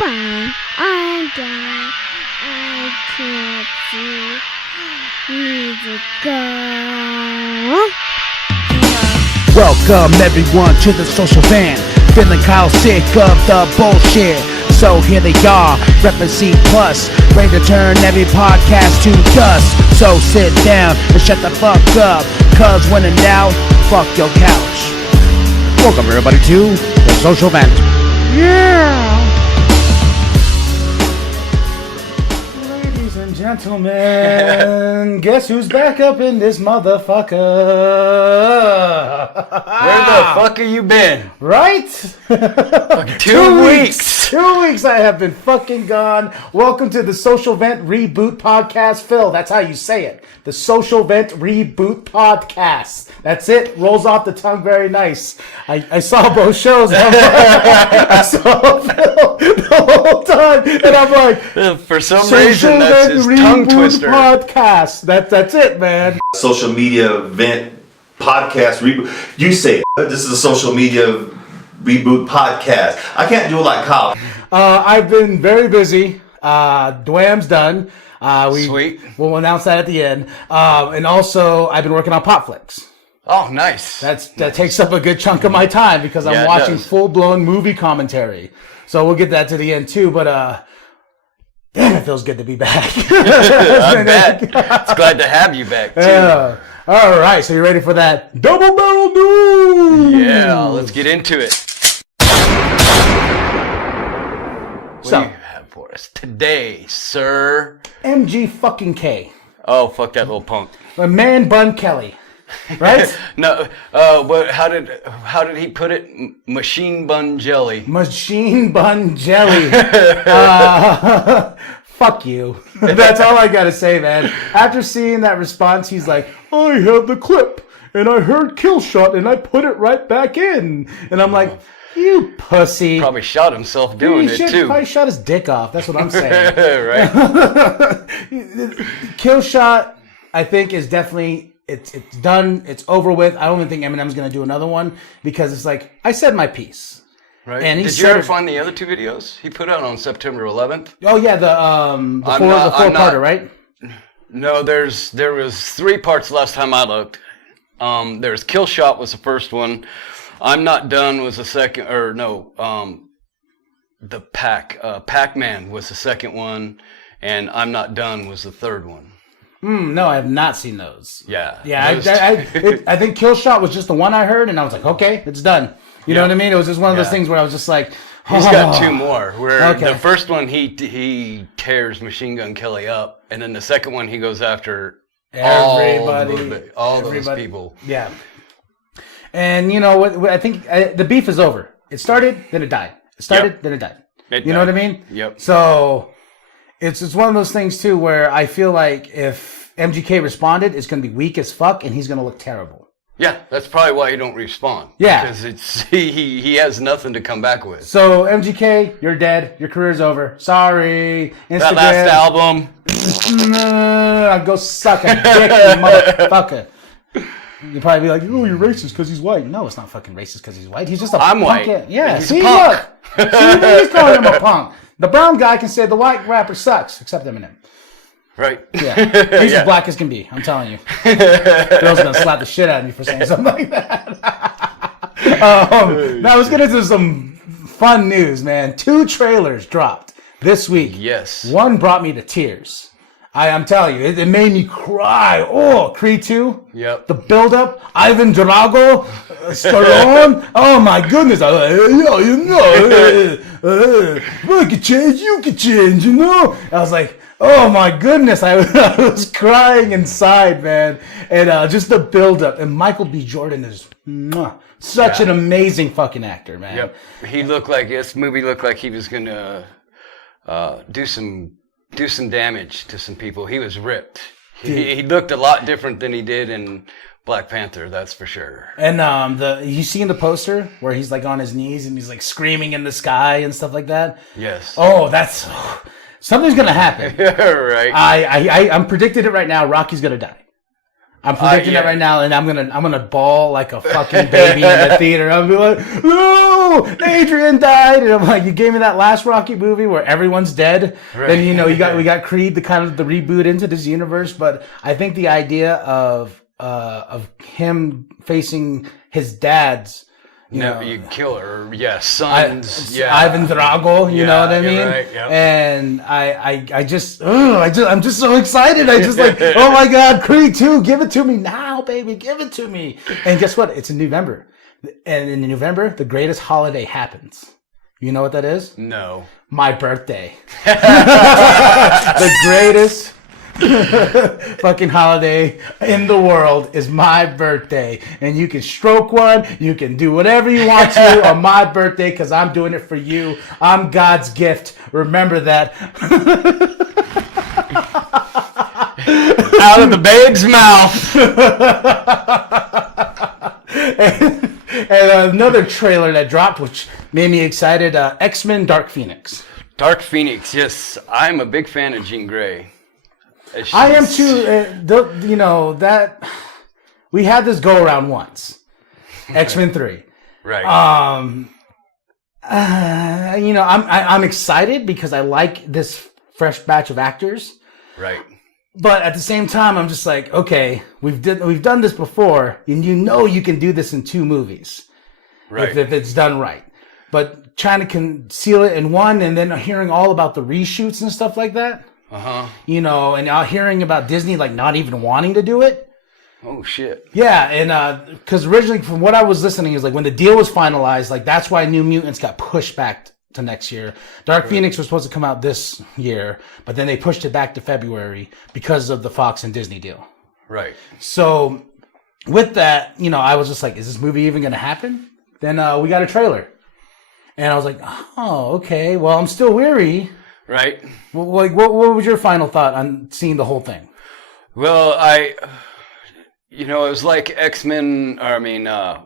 Bye. I'm done. I can't see. Need to go. Welcome everyone to the social van. Feeling Kyle sick of the bullshit. So here they are, reppin' C+, ready to turn every podcast to dust. So sit down and shut the fuck up, cause when in doubt, fuck your couch. Welcome everybody to the social vent. Yeah! Ladies and gentlemen, guess who's back up in this motherfucker? Where the fuck have you been? Right? Two weeks. 2 weeks I have been fucking gone. Welcome to the Social Vent Reboot Podcast. Phil, that's how you say it. The Social Vent Reboot Podcast. That's it. Rolls off the tongue very nice. I saw both shows. I saw Phil the whole time. And I'm like, For some reason, that's his tongue twister. Podcast. That's it, man. Social media vent podcast reboot. You say it. This is a social media reboot podcast. I can't do it like Kyle. I've been very busy. Dwam's done. Sweet. We'll announce that at the end. And also, I've been working on Pop Flicks. Oh, nice. That takes up a good chunk of my time because I'm watching full-blown movie commentary. So we'll get that to the end too. But damn, it feels good to be back. I bet. It's glad to have you back too. Yeah. All right, so you ready for that double barrel news? Yeah, let's get into it. What do you have for us today, sir? MG fucking K. Oh, fuck that little punk. My man Bun Kelly. Right? No, but how did he put it? Machine bun jelly. Machine bun jelly. Fuck you. That's all I gotta say, man. After seeing that response, he's like, I have the clip, and I heard kill shot, and I put it right back in. And I'm like, you pussy. Probably shot himself doing it too. Probably shot his dick off. That's what I'm saying. Right. Kill shot, I think, is definitely... It's done. It's over with. I don't even think Eminem's going to do another one because it's like, I said my piece. Right. And Did you ever find the other two videos he put out on September 11th? Oh, yeah, the four-parter, right? No, there was 3 parts last time I looked. There's Kill Shot was the first one. I'm Not Done was the second, the Pac-Man was the second one, and I'm Not Done was the third one. No, I have not seen those. Yeah. I think Kill Shot was just the one I heard, and I was like, okay, it's done. You know what I mean? It was just one of those things where I was just like, He's got 2 more. Where the first one he tears Machine Gun Kelly up, and then the second one he goes after everybody, all those people. Yeah. And you know what? I think the beef is over. It started, then it died. It started, then it died. You know what I mean? Yep. So it's one of those things too where I feel like if MGK responded, it's going to be weak as fuck, and he's going to look terrible. Yeah, that's probably why he don't respond. Yeah. Because he has nothing to come back with. So, MGK, you're dead. Your career's over. Sorry. Instagram. That last album. Go suck a dick, you motherfucker. You'll probably be like, oh, you're racist because he's white. No, it's not fucking racist because he's white. He's just a punk. I'm white. Yeah, he's see, a punk. look. See, he's calling him a punk. The brown guy can say the white rapper sucks, except Eminem. Right. Yeah. He's as black as can be, I'm telling you. Girl's gonna slap the shit out of me for saying something like that. Now let's get into some fun news, man. 2 trailers dropped this week. Yes. One brought me to tears. I'm telling you, it made me cry. Oh, Creed 2. Yep. The build-up. Ivan Drago. Stallone. Oh, my goodness. I was like, I can change, you can change, you know? I was like, oh, my goodness. I was crying inside, man. And just the build-up. And Michael B. Jordan is such an amazing fucking actor, man. Yep. This movie looked like he was going to do some damage to some people. He was ripped. He looked a lot different than he did in Black Panther, that's for sure. And you seen the poster where he's like on his knees and he's like screaming in the sky and stuff like that? Yes. Oh, that's something's gonna happen. Right. I'm predicting it right now. Rocky's gonna die. I'm predicting that right now, and I'm gonna bawl like a fucking baby in the theater. I'm gonna be like, no, Adrian died, and I'm like, you gave me that last Rocky movie where everyone's dead. Right. Then we got Creed, the kind of the reboot into this universe. But I think the idea of him facing his dad's. You kill her, sons, Ivan Drago, you know what I mean? Right, yep. And I'm just so excited. I just like, oh my God, Creed 2, give it to me now, baby, give it to me. And guess what? It's in November. And in November, the greatest holiday happens. You know what that is? No. My birthday. The greatest fucking holiday in the world is my birthday, and you can stroke one, you can do whatever you want to on my birthday because I'm doing it for you. I'm God's gift. Remember that. Out of the babe's mouth. And another trailer that dropped, which made me excited, X-Men Dark Phoenix. Dark Phoenix, yes, I'm a big fan of Jean Grey. I am too. That we had this go around once. X-Men 3. Right. I'm excited because I like this fresh batch of actors. Right. But at the same time, I'm just like, okay, we've done this before, and you can do this in 2 movies, right? If it's done right. But trying to conceal it in one, and then hearing all about the reshoots and stuff like that. And now hearing about Disney like not even wanting to do it. Oh shit. Yeah, and because originally from what I was listening is like when the deal was finalized, like that's why New Mutants got pushed back to next year. Dark Phoenix was supposed to come out this year, but then they pushed it back to February because of the Fox and Disney deal. Right. So with that, I was just like, is this movie even going to happen? Then we got a trailer, and I was like, oh, okay. Well, I'm still weary. Right. Like, what was your final thought on seeing the whole thing? Well, it was like X-Men,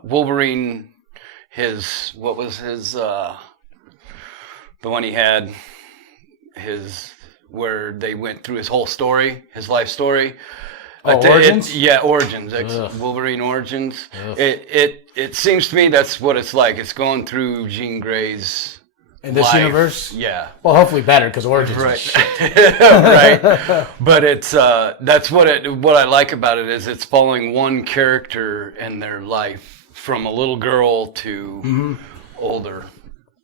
Wolverine, the one he had, where they went through his whole story, his life story. Origins? Origins. Wolverine Origins. Ugh. It seems to me that's what it's like. It's going through Jean Grey's in this universe? Yeah. Well, hopefully better, because Origins is shit. Right. But it's that's what I like about it is it's following one character in their life from a little girl to older.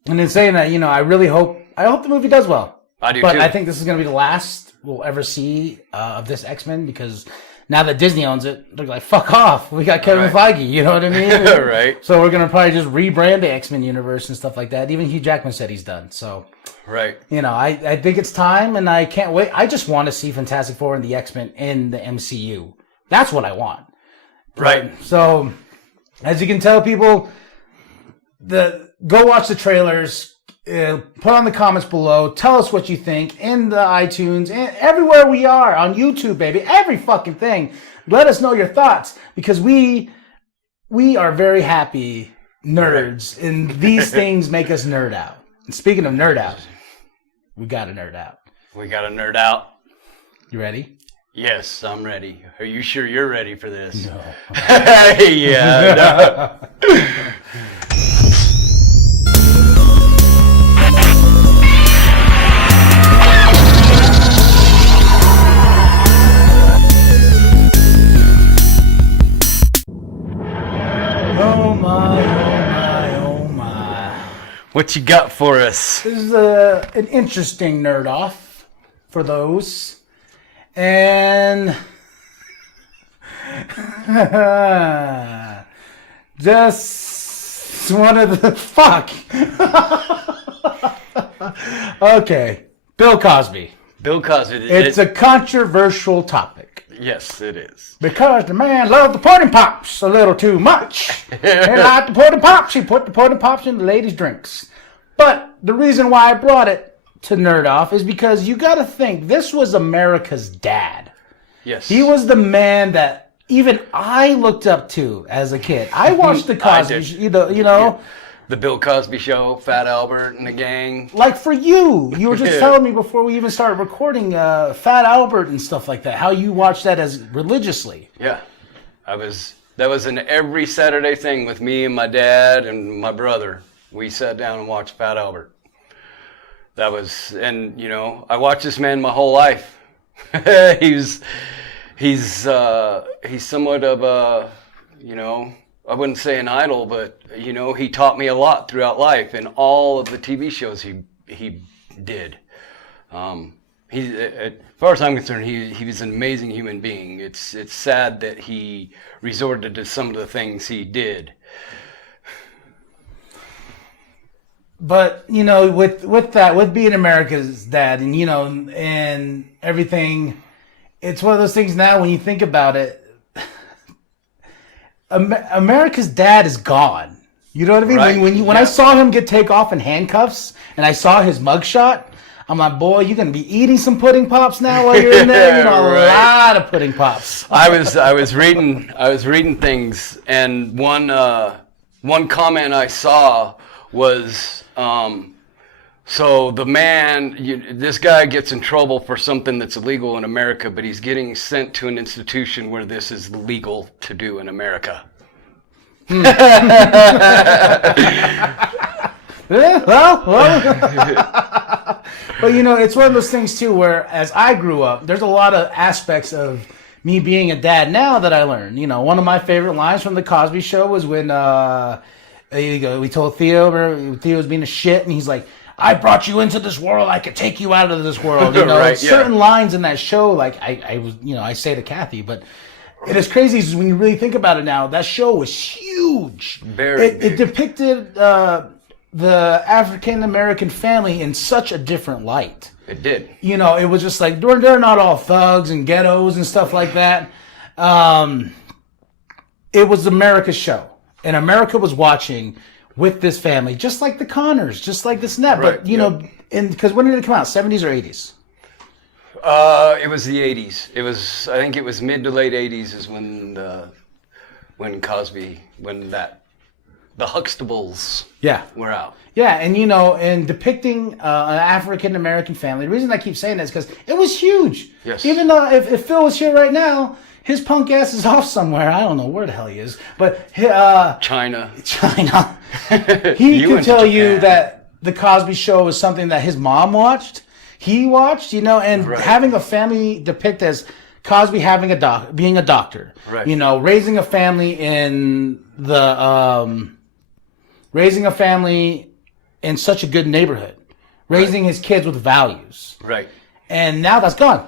And in saying that, I really hope the movie does well. I do but too. I think this is going to be the last we'll ever see of this X-Men, because now that Disney owns it, they're like, fuck off. We got Kevin Feige, you know what I mean? Right. So we're going to probably just rebrand the X-Men universe and stuff like that. Even Hugh Jackman said he's done. So, right. I think it's time, and I can't wait. I just want to see Fantastic Four and the X-Men in the MCU. That's what I want. Right. So, as you can tell, people, go watch the trailers. Put on the comments below. Tell us what you think in the iTunes and everywhere we are on YouTube, baby. Every fucking thing. Let us know your thoughts, because we are very happy nerds, and these things make us nerd out. And speaking of nerd out, we got to nerd out. We got to nerd out. You ready? Yes, I'm ready. Are you sure you're ready for this? No. Yeah. No. Oh my, oh my. What you got for us? This is an interesting nerd off for those. And just one of the fuck. Okay. Bill Cosby. Bill Cosby. It's a controversial topic. Yes, it is. Because the man loved the pudding pops a little too much. He liked the pudding pops. He put the pudding pops in the ladies' drinks. But the reason why I brought it to Nerd Off is because you got to think, this was America's dad. Yes. He was the man that even I looked up to as a kid. I watched the Cosby, you know. Yeah. The Bill Cosby Show, Fat Albert and the gang. Like for you were just telling me before we even started recording Fat Albert and stuff like that, how you watch that as religiously. Yeah. That was an every Saturday thing with me and my dad and my brother. We sat down and watched Fat Albert. And you know, I watched this man my whole life. he's somewhat of a, you know, I wouldn't say an idol, but you know, he taught me a lot throughout life and all of the TV shows he did. As far as I'm concerned, he was an amazing human being. It's sad that he resorted to some of the things he did. But, you know, with that, with being America's dad and, you know, and everything, it's one of those things now when you think about it, America's dad is gone. You know what I mean? Right. When I saw him take off in handcuffs and I saw his mugshot, I'm like, boy, you're going to be eating some pudding pops now while you're in there. You know, Right. a lot of pudding pops. I was reading things, and one comment I saw was, so the man, this guy gets in trouble for something that's illegal in America, but he's getting sent to an institution where this is legal to do in America. Well. But, you know, it's one of those things, too, where as I grew up, there's a lot of aspects of me being a dad now that I learned. You know, one of my favorite lines from The Cosby Show was when we told Theo was being a shit, and he's like, I brought you into this world, I could take you out of this world. You know, Right, certain lines in that show, like I was, you know, I say to Kathy, but it is crazy is when you really think about it now, that show was huge. Very big. It depicted the African American family in such a different light. It did. You know, it was just like they're not all thugs and ghettos and stuff like that. It was America's show, and America was watching with this family, just like the Connors, just like this net. Right, But you know, because when did it come out? 70s or 80s? It was the 80s. I think it was mid to late 80s is when the Huxtables were out. Yeah, and you know, and depicting an African American family. The reason I keep saying that is because it was huge. Yes. Even though if Phil was here right now, his punk ass is off somewhere. I don't know where the hell he is, but China. He could went to tell you Japan. that the Cosby Show was something that his mom watched. He watched, you know, and Right. having a family depict as Cosby having being a doctor, Right. you know, raising a family in such a good neighborhood, raising his kids with values, Right. and now that's gone.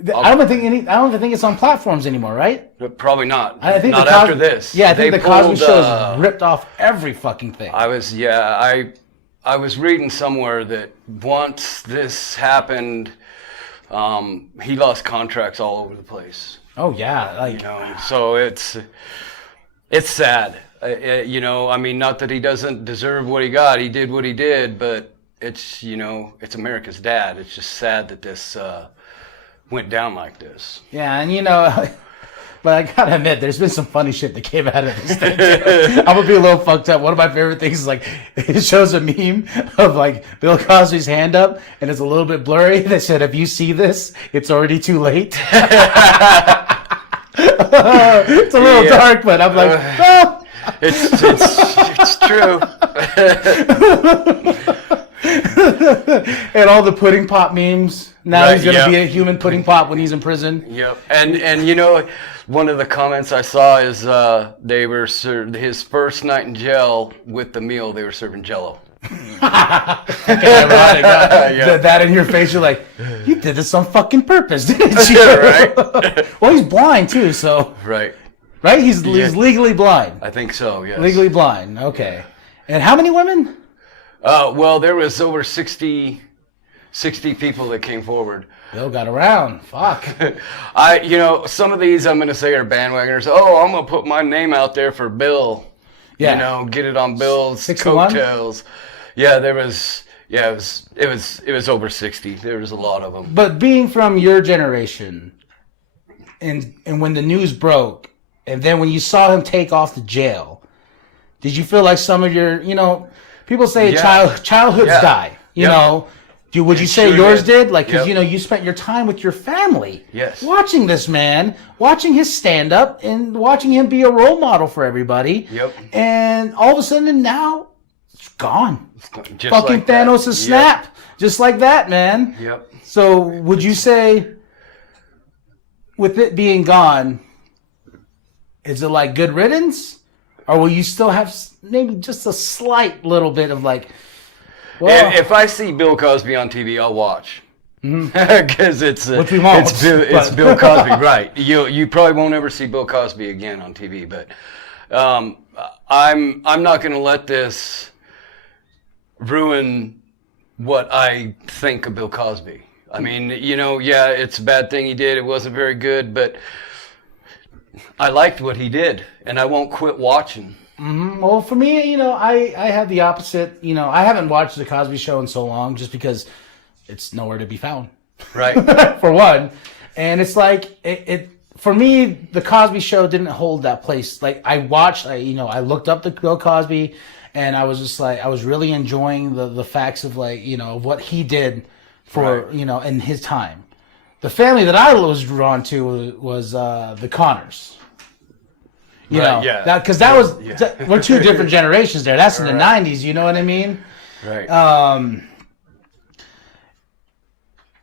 I don't even think it's on platforms anymore, right? Probably not. I think not the after this. Yeah, I think They the Cosby pulled, Show has ripped off every fucking thing. I was reading somewhere that once this happened, he lost contracts all over the place. Oh yeah, like You know, so it's sad. You know, I mean, not that he doesn't deserve what he got. He did what he did, but it's, you know, it's America's dad. It's just sad that this went down like this. yeah, and you know. But I gotta admit, there's been some funny shit that came out of this thing too. I'm gonna be a little fucked up. One of my favorite things is like it shows a meme of like Bill Cosby's hand up, and it's a little bit blurry. That said, "If you see this, it's already too late." It's a little dark, but I'm like, oh. It's true. And all the pudding pop memes. Now Right, he's gonna yeah. be a human pudding pop when he's in prison. Yep. And you know, one of the comments I saw is they were served his first night in jail with the meal. They were serving Jello. Fucking ironic, huh? That in your face, you're like, you did this on fucking purpose, didn't you? Right. Well, he's blind too, so Right. right. He's legally blind. I think so. Yes. Legally blind. Okay. And how many women? Well, there was over 60 people that came forward. Bill got around. Fuck. You know, some of these I'm going to say are bandwagoners. Oh, I'm going to put my name out there for Bill. Yeah. You know, get it on Bill's 61? coattails. Yeah, there was. Yeah, it was over 60. There was a lot of them. But being from your generation, and when the news broke, and then when you saw him take off to jail, did you feel like some of your, you know, people say Yeah. childhoods Yeah. die. You Yep. know, Would you It say sure yours did. did? Like, because Yep. you spent your time with your family. Yes. Watching this man, watching his stand up, and watching him be a role model for everybody. Yep. And all of a sudden, now it's gone. Just Fucking like that. Thanos' snap, just like that, man. Yep. So, would you say, with it being gone, is it like good riddance, or will you still have maybe just a slight little bit of like? Well, If I see Bill Cosby on TV, I'll watch. Because it's Which we won't, it's but- Bill Cosby, right? You probably won't ever see Bill Cosby again on TV, but I'm not going to let this ruin what I think of Bill Cosby. I mean, yeah, it's a bad thing he did. It wasn't very good, but I liked what he did, and I won't quit watching. Well, for me, I have the opposite. I haven't watched the Cosby Show in so long, just because it's nowhere to be found. Right. For one, and it's like it for me, the Cosby Show didn't hold that place. Like I looked up the Bill Cosby, and I was just like, I was really enjoying the facts of like, what he did for, Right. In his time. The family that I was drawn to was the Connors. Right, yeah. We're two different generations there. That's in the 90s, you know what I mean? Right.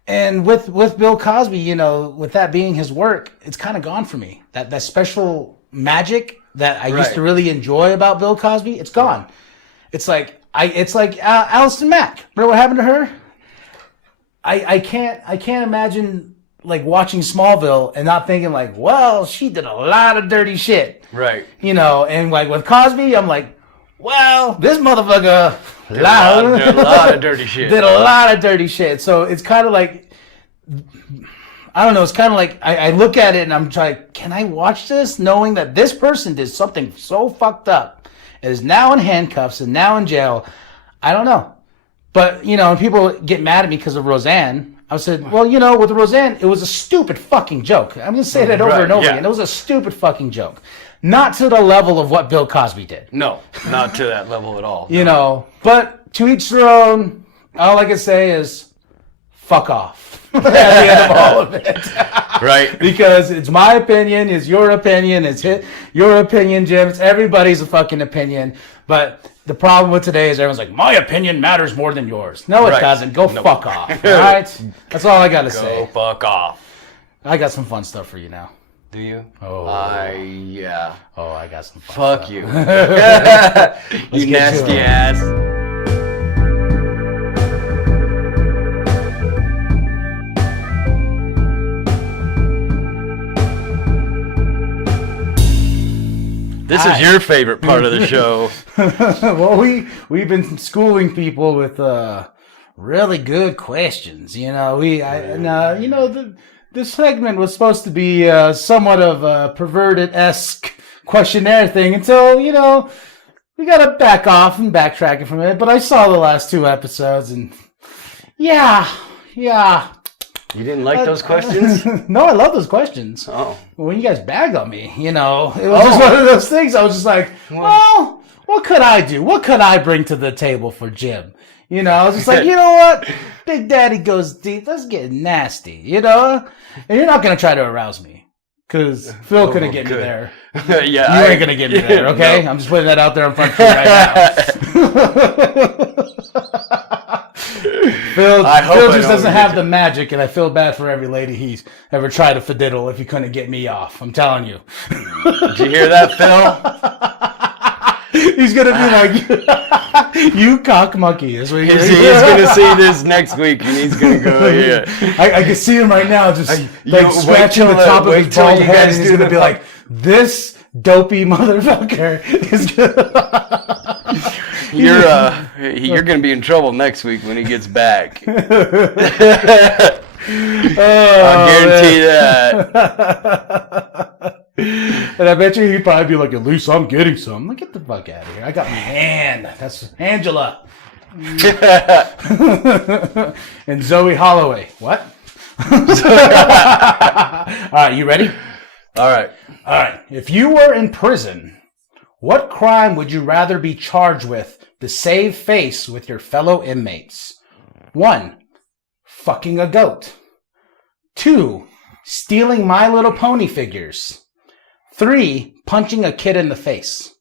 And with Bill Cosby, with that being his work, it's kind of gone for me. That special magic that I used to really enjoy about Bill Cosby, it's gone. It's like Alison Mack. Remember what happened to her? I can't imagine like watching Smallville and not thinking like, well, she did a lot of dirty shit. Right. And like with Cosby, I'm like, well, this motherfucker Did a lot of dirty shit. Did a lot of dirty shit. So it's kind of like, I don't know. It's kind of like I look at it and I'm like, can I watch this knowing that this person did something so fucked up and is now in handcuffs and now in jail? I don't know. But, and people get mad at me because of Roseanne. I said, well, with Roseanne, it was a stupid fucking joke. I'm going to say that over and over again. It was a stupid fucking joke. Not to the level of what Bill Cosby did. No, not to that level at all. But to each their own. All I can say is, fuck off. At the end of all of it. Right. Because it's my opinion, it's your opinion, your opinion, Jim. It's everybody's fucking opinion. But the problem with today is everyone's like, my opinion matters more than yours. No, it doesn't. Go fuck off. All right? That's all I got to say. Go fuck off. I got some fun stuff for you now. Do you? Oh. Yeah. Oh, I got some fun Fuck stuff. you. get You to nasty it. ass. This is your favorite part of the show. Well, we've been schooling people with really good questions. This segment was supposed to be somewhat of a perverted-esque questionnaire thing until we got to back off and backtrack it from it. But I saw the last two episodes, and yeah. You didn't like those questions? No, I love those questions. Oh. When you guys bagged on me, it was just one of those things. I was just like, well, what could I do? What could I bring to the table for Jim? I was just like, you know what? Big Daddy goes deep. Let's get nasty, And you're not going to try to arouse me. Because Phil couldn't get me there. Yeah. You ain't going to get me there, okay? No. I'm just putting that out there in front of you right now. Phil just doesn't have the magic, and I feel bad for every lady he's ever tried to fiddle if he couldn't get me off. I'm telling you. Did you hear that, Phil? He's going to be like, you cock monkey. Is what he's going to see this next week, and he's going to go, yeah. I can see him right now just scratching the top of his bald head, and he's going to be like, this dopey motherfucker is going to... You're going to be in trouble next week when he gets back. I'll guarantee that. And I bet you he'd probably be like, at least I'm getting some. Like, get the fuck out of here. I got my hand. That's Angela. And Zoe Holloway. What? All right, you ready? All right. If you were in prison, what crime would you rather be charged with to save face with your fellow inmates? 1. fucking a goat. 2, stealing My Little Pony figures. 3, punching a kid in the face.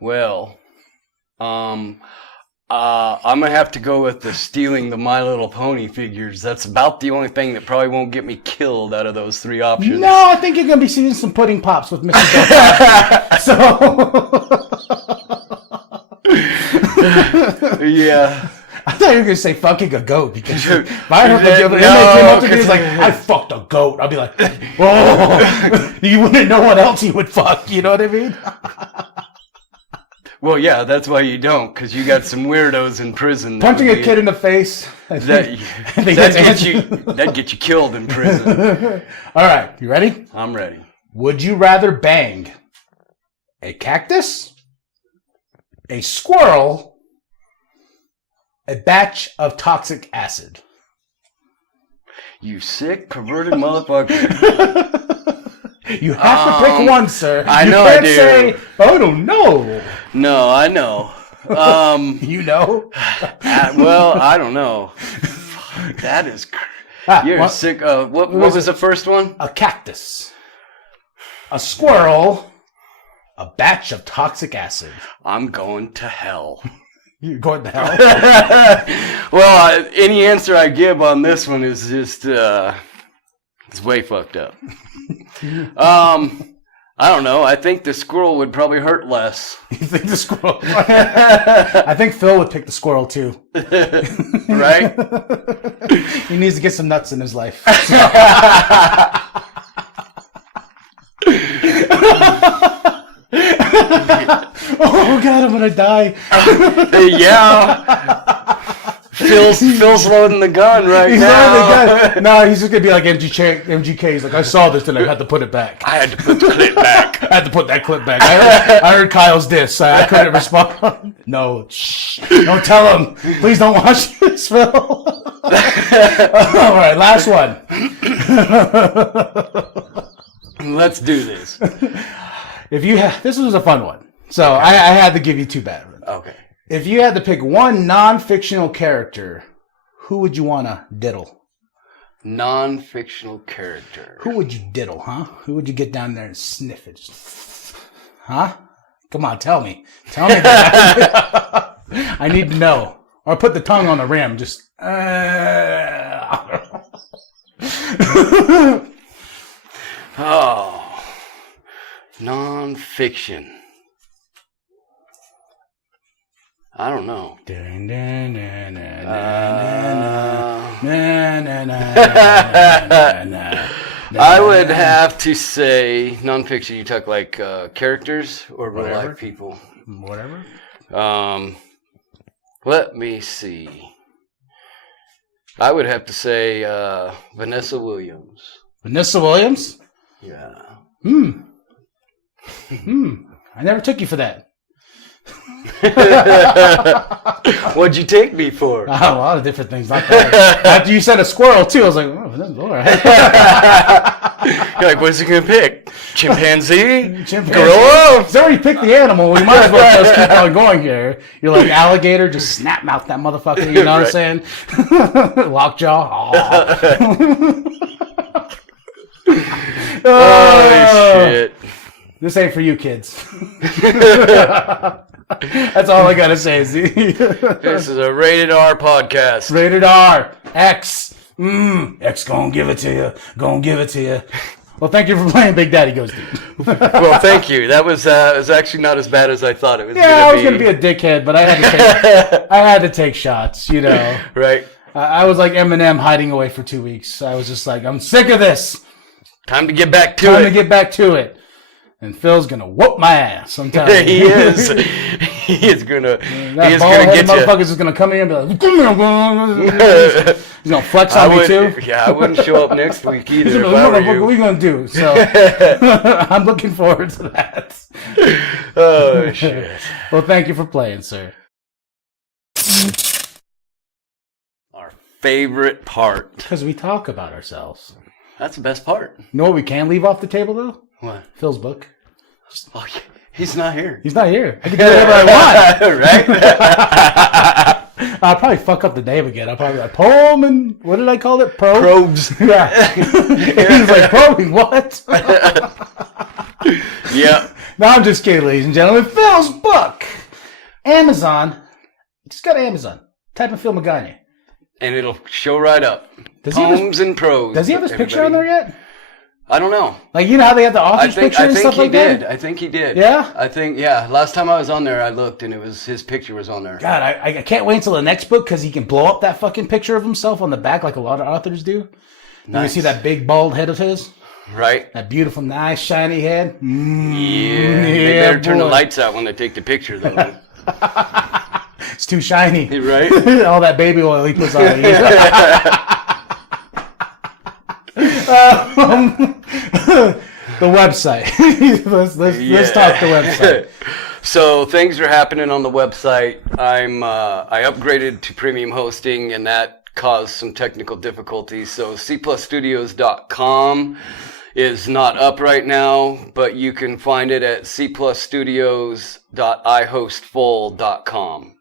Well, I'm gonna have to go with the stealing the My Little Pony figures. That's about the only thing that probably won't get me killed out of those 3 options. No, I think you're gonna be seeing some pudding pops with Mr. Bill Cosby. So Yeah. I thought you were gonna say fucking a goat because if I heard the other inmate came up to me, he's like, I fucked a goat. I'd be like, oh, you wouldn't know what else he would fuck. You know what I mean? Well, yeah, that's why you don't, because you got some weirdos in prison. Punching a kid in the face. That'd get you killed in prison. All right, you ready? I'm ready. Would you rather bang a cactus, a squirrel, a batch of toxic acid? You sick, perverted motherfucker. You have to pick one, sir. I you know can't I do. say, I don't know. No, I know. You know? Well, I don't know. That is... You're sick. What was the first one? A cactus, a squirrel, a batch of toxic acid. I'm going to hell. You're going to hell? Well, any answer I give on this one is just... it's way fucked up. I don't know. I think the squirrel would probably hurt less. You think the squirrel? I think Phil would pick the squirrel too. Right? He needs to get some nuts in his life. Oh God, I'm gonna die. Yeah. Phil's loading the gun right He's now. loading the gun. No, he's just gonna be like MGK. He's like, I saw this and I had to put it back. I had to put the clip back. I had to put that clip back. I heard Kyle's diss. I couldn't respond. No, shh. Don't tell him. Please don't watch this, Phil. All right, last one. Let's do this. This was a fun one. So I had to give you 2 bad ones. Okay. If you had to pick one non-fictional character, who would you want to diddle? Non-fictional character. Who would you diddle, huh? Who would you get down there and sniff it? Huh? Come on, tell me. Tell me that. I need to know. Or put the tongue on the rim. Just. Oh. Non-fiction. I don't know. I would have to say non-fiction. You talk like characters or real life people. Whatever. Let me see. I would have to say Vanessa Williams. Vanessa Williams? Yeah. I never took you for that. What'd you take me for? A lot of different things. Not that. After you said a squirrel too, I was like, oh, that's all right. You're like, what's he gonna pick? Chimpanzee? Chimpanzee. Gorilla? He's already picked the animal. We might as well just keep on going here. You're like alligator, just snap mouth that motherfucker. You know what I'm saying? Lockjaw. Oh shit! This ain't for you kids. That's all I gotta say. This is a rated R podcast. Rated R. X. X gonna give it to you. Gonna give it to you. Well, thank you for playing Big Daddy Goes Deep. Well, thank you. That was actually not as bad as I thought it was. Yeah, I was gonna be a dickhead, but I had to take shots. You know. Right. I was like Eminem hiding away for 2 weeks. I was just like, I'm sick of this. Time to get back to Time it. to get back to it. And Phil's gonna whoop my ass sometime. He is. He is gonna. That He is bald gonna headed get you. motherfucker's just gonna come in and be like, come here. He's gonna flex on me too. Yeah, I wouldn't show up next week either. He's If gonna be I like, were what are you. we gonna do? So I'm looking forward to that. Oh shit! Well, thank you for playing, sir. Our favorite part. Because we talk about ourselves. That's the best part. You know what we can leave off the table though? What? Phil's book. Oh, yeah. He's not here. He's not here. I can do whatever I want. Right? I'll probably fuck up the name again. I'll probably be like, poem and what did I call it? Probes. Yeah. He's like, probing what? Yeah. No, I'm just kidding, ladies and gentlemen. Phil's book. Amazon. Just go to Amazon. Type in Phil Magana. And it'll show right up. Does he have Poems and prose. Does he have his picture on there yet? I don't know. Like, you know how they have the author's picture and stuff like that? I think he did. Yeah? Yeah. Last time I was on there, I looked and his picture was on there. God, I can't wait until the next book because he can blow up that fucking picture of himself on the back like a lot of authors do. Nice. You see that big bald head of his? Right. That beautiful, nice, shiny head. Yeah. They better turn the lights out when they take the picture, though. It's too shiny. Right? All that baby oil he puts on it. The website. Let's talk the website. So things are happening on the website. I upgraded to premium hosting, and that caused some technical difficulties. So cplusstudios.com is not up right now, but you can find it at cplusstudios.ihostfull.com.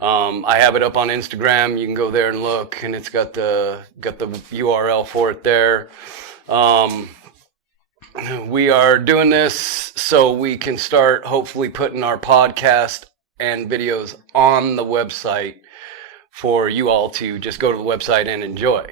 I have it up on Instagram. You can go there and look, and it's got the URL for it there. We are doing this so we can start hopefully putting our podcast and videos on the website for you all to just go to the website and enjoy.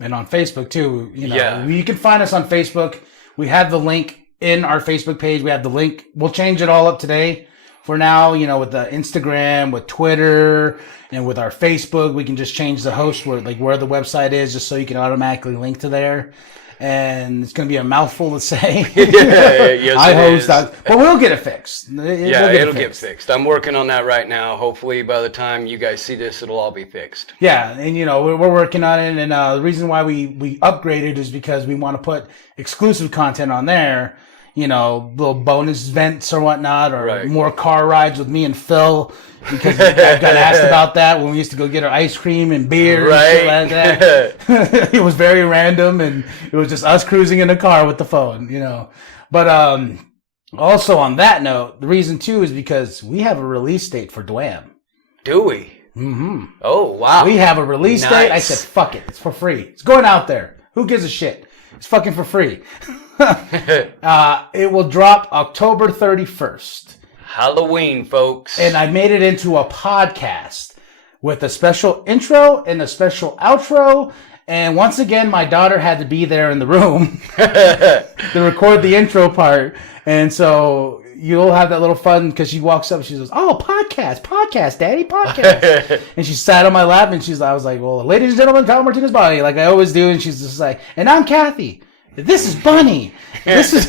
And on Facebook too, Yeah. You can find us on Facebook. We have the link in our Facebook page. We have the link. We'll change it all up today. For now, with the Instagram, with Twitter, and with our Facebook, we can just change the host where the website is, just so you can automatically link to there. And it's going to be a mouthful to say. Yes, I it host is. that, but we'll get it fixed. It'll get fixed. I'm working on that right now. Hopefully, by the time you guys see this, it'll all be fixed. Yeah, and we're working on it, and the reason why we upgraded is because we want to put exclusive content on there. Little bonus events or whatnot, or more car rides with me and Phil, because I got asked about that when we used to go get our ice cream and beer and shit like that. It was very random, and it was just us cruising in the car with the phone, But also on that note, the reason too is because we have a release date for Dwam. Do we? Mm-hmm. Oh, wow. We have a release date. I said, fuck it. It's for free. It's going out there. Who gives a shit? It's fucking for free. It will drop October 31st. Halloween, folks. And I made it into a podcast with a special intro and a special outro. And once again, my daughter had to be there in the room to record the intro part. And so you'll have that little fun because she walks up and she goes, "Oh, podcast, Daddy, podcast." And she sat on my lap and I was like, "Well, ladies and gentlemen, Kyle Martinez Body," like I always do. And she's just like, "And I'm Kathy. This is Bunny." This is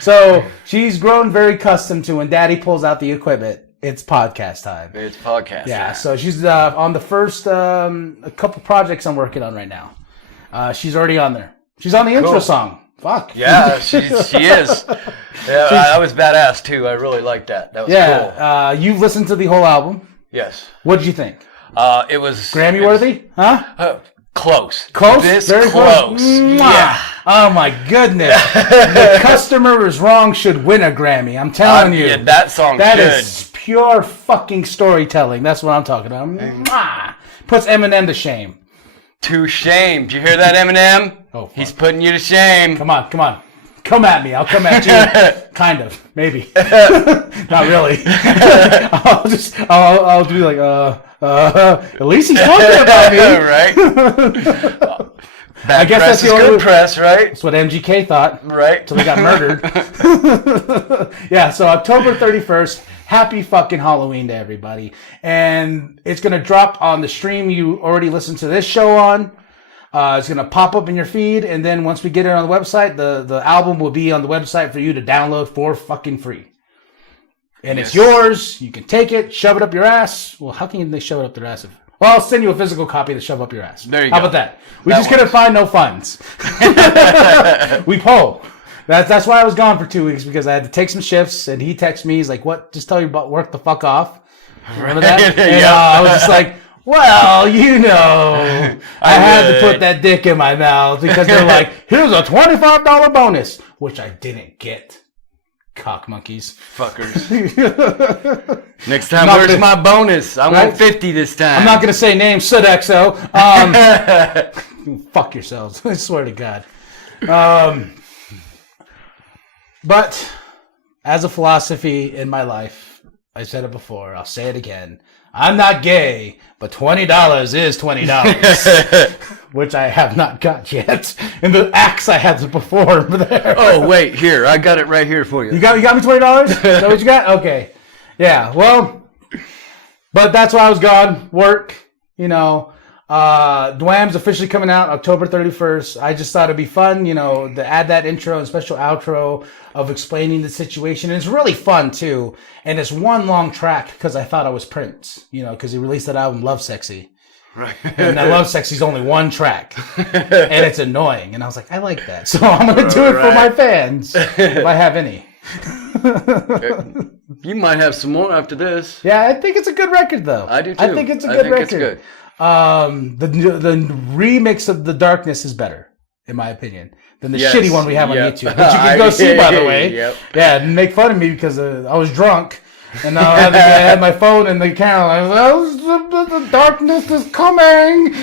So she's grown very accustomed to when Daddy pulls out the equipment, it's podcast time. It's podcast Yeah, time. so she's on the first a couple projects I'm working on right now. She's already on there. She's on the intro song. Fuck. Yeah, she is. Yeah, that was badass too. I really liked that. That was cool. You've listened to the whole album. Yes. What did you think? It was Grammy worthy? Huh? Close. Close? This Very close. Yeah. Oh my goodness. The Customer Is Wrong should win a Grammy. I'm telling you. Yeah, that song That should. is pure fucking storytelling. That's what I'm talking about. Mwah. Puts Eminem to shame. To shame. Did you hear that, Eminem? Oh, fuck. He's putting you to shame. Come on. Come at me. I'll come at you. Kind of. Maybe. Not really. I'll be like, at least he's talking about me. Right? Bad I guess press that's the is only good press, right? That's what MGK thought. Right. Until he got murdered. Yeah, so October 31st. Happy fucking Halloween to everybody. And it's going to drop on the stream you already listened to this show on. It's going to pop up in your feed. And then once we get it on the website, the album will be on the website for you to download for fucking free. And It's yours. You can take it, shove it up your ass. Well, how can they shove it up their ass? Well, I'll send you a physical copy to shove up your ass. There you How go. about that? We just couldn't find no funds. We poll. That's why I was gone for 2 weeks, because I had to take some shifts, and he texted me. He's like, "What? Just tell your butt work the fuck off." Remember that? And I was just like, well, I had to put that dick in my mouth because they're like, "Here's a $25 bonus," which I didn't get. Cock monkeys. Fuckers. Next time, where's my bonus? I want 50 this time. I'm not going to say names, Sodexo. Fuck yourselves. I swear to God. But as a philosophy in my life, I said it before, I'll say it again. I'm not gay, but $20 is $20, which I have not got yet. And the acts I had to perform there. Oh, wait, here. I got it right here for you. You got me $20? Is that what you got? Okay. Yeah, well, but that's why I was gone. Work, you know. Dwam's officially coming out October 31st. I just thought it'd be fun, you know, to add that intro and special outro of explaining the situation. And it's really fun, too. And it's one long track because I thought I was Prince, you know, because he released that album, Love Sexy. Right. And that Love Sexy is only one track. And it's annoying. And I was like, I like that. So I'm going to do it for my fans, if I have any. You might have some more after this. Yeah, I think it's a good record, though. I do, too. I think it's a good record. It's good. The remix of The Darkness is better, in my opinion, than the shitty one we have on YouTube, which you can go see, by the way. Yeah, and make fun of me because I was drunk, and I had my phone and the camera. I was like, the darkness is coming.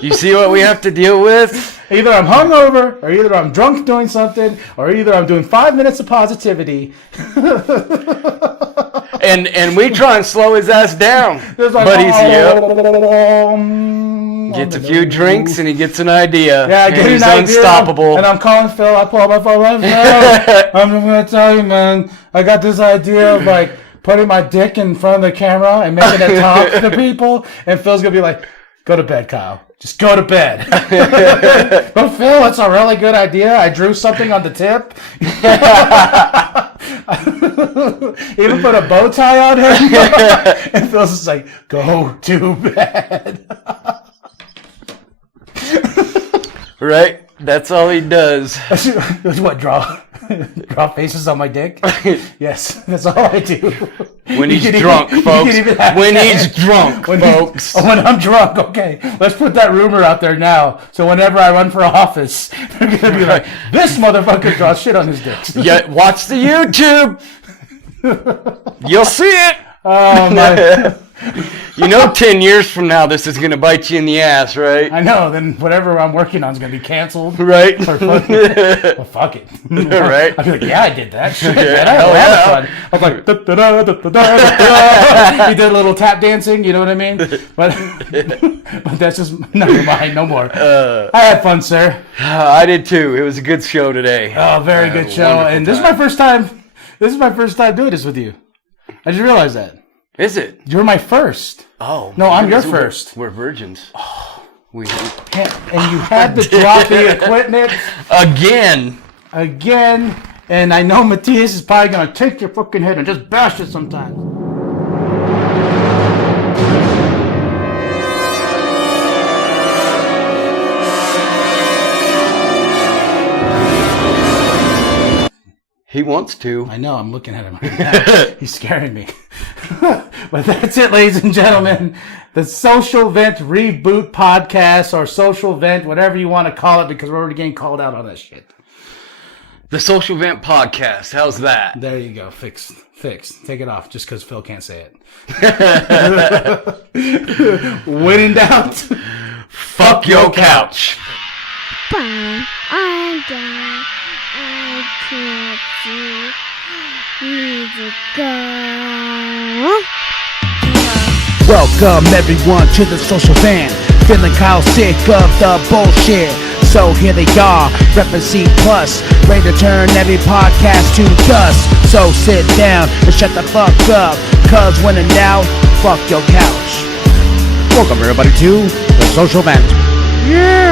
You see what we have to deal with? Either I'm hungover, or either I'm drunk doing something, or either I'm doing 5 minutes of positivity. And we try and slow his ass down. Like, but he's gets a few drinks and he gets an idea. Yeah, I get he's an idea, unstoppable. And I'm calling Phil. I pull out my phone. I'm gonna tell you, man. I got this idea of like putting my dick in front of the camera and making it talk to people. And Phil's gonna be like, "Go to bed, Kyle. Just go to bed." But Phil, it's a really good idea. I drew something on the tip. Even put a bow tie on him. And Phil's just like, "Go to bed." Right? That's all he does. What, draw faces on my dick? Yes, that's all I do. When he's drunk, folks. When he's drunk, folks. When I'm drunk, okay. Let's put that rumor out there now. So whenever I run for office, they're going to be like, this motherfucker draws shit on his dick. Yeah, watch the YouTube. You'll see it. Oh, my. You know 10 years from now, this is going to bite you in the ass, right? I know. Then whatever I'm working on is going to be canceled. Right. Well, fuck it. Right. I'll be like, yeah, I did that. Shit, Yeah, man. I had fun. I was like, he did a little tap dancing, you know what I mean? But that's just, never mind, no more. I had fun, sir. I did too. It was a good show today. Oh, very good show. And this is my first time. This is my first time doing this with you. I just realized that. Is it? You're my first. Oh. No, I'm your first. We're virgins. Oh. And you had to drop the equipment. Again. And I know Matias is probably going to take your fucking head and just bash it sometimes. He wants to. I know, I'm looking at him right now. He's scaring me. But that's it, ladies and gentlemen. The Social Vent Reboot Podcast, or Social Vent, whatever you want to call it, because we're already getting called out on that shit. The Social Vent Podcast. How's that? There you go. Fixed. Take it off just because Phil can't say it. When in doubt, fuck your couch. Fine, I'm done. I can't see. Need to go. Welcome everyone to the Social Van. Feeling Kyle sick of the bullshit. So here they are, reppin' C+, ready to turn every podcast to dust. So sit down and shut the fuck up, cause when in doubt, fuck your couch. Welcome everybody to the Social Vent. Yeah!